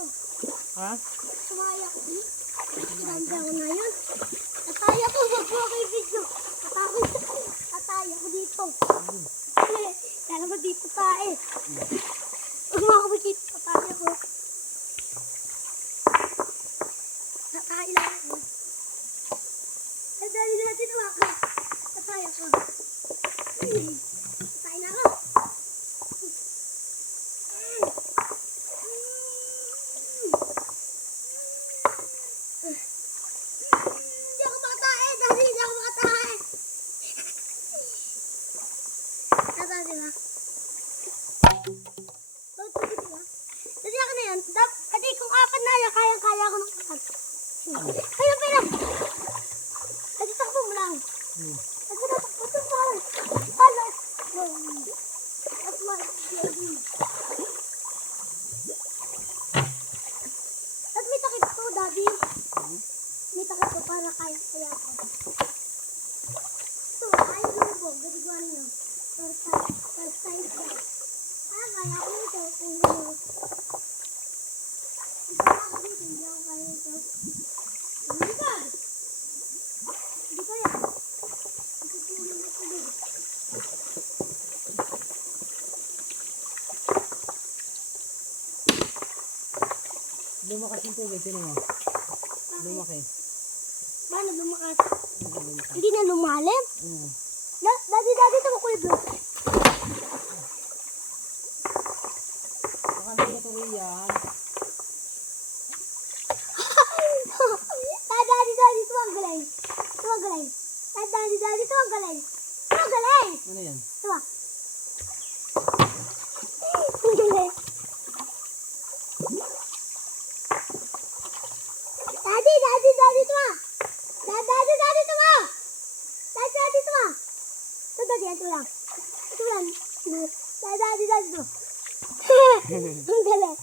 dito. Ha? Sumaya ko. Sumaya ko na yun. Ataya ko. Wag mo ako i-video. Ataya ko dito. Kala mo dito tae. Wag mo ako makikita. Ataya ko. Ataya lang ako. Dali natin ako. Ataya ko. Ataya na ako. Hindi ako makatae. Dali, hindi ako makatae. Tata, diba? Dali ako na yun. Kasi kung apat na yan, kayang-kaya ako ng apat. Kaya, pero. Kasi takbo mo lang. Takbo na, takbo. Takbo lang. Hala. Takbo. At may takip ko, Daddy. May takip ko para kaya-kaya ko. Ito, ayaw lumubog. Gatigwa ninyo. First time ko. Kaya ko ito. Kung lumubog. Hindi ako kaya ito. Hindi ka. Hindi kaya. Itutuloy na tuloy. Lumakas yung tubig, sino mo? Lumaki. Paano lumakas? Lumakas. Hindi na lumalim? Daddy, ito ko yung blue. Baka hindi natuloy yan. Daddy, ito ang galing. Ito ang galing. Daddy, ito ang galing. Ito ang galing. Ano yan? Ito ba? Ang galing. Daddy, ito ba? Daddy, ito ba? Daddy, ito ba? Ito, Daddy, ito lang. Ito lang. Daddy, ito. Ang galing.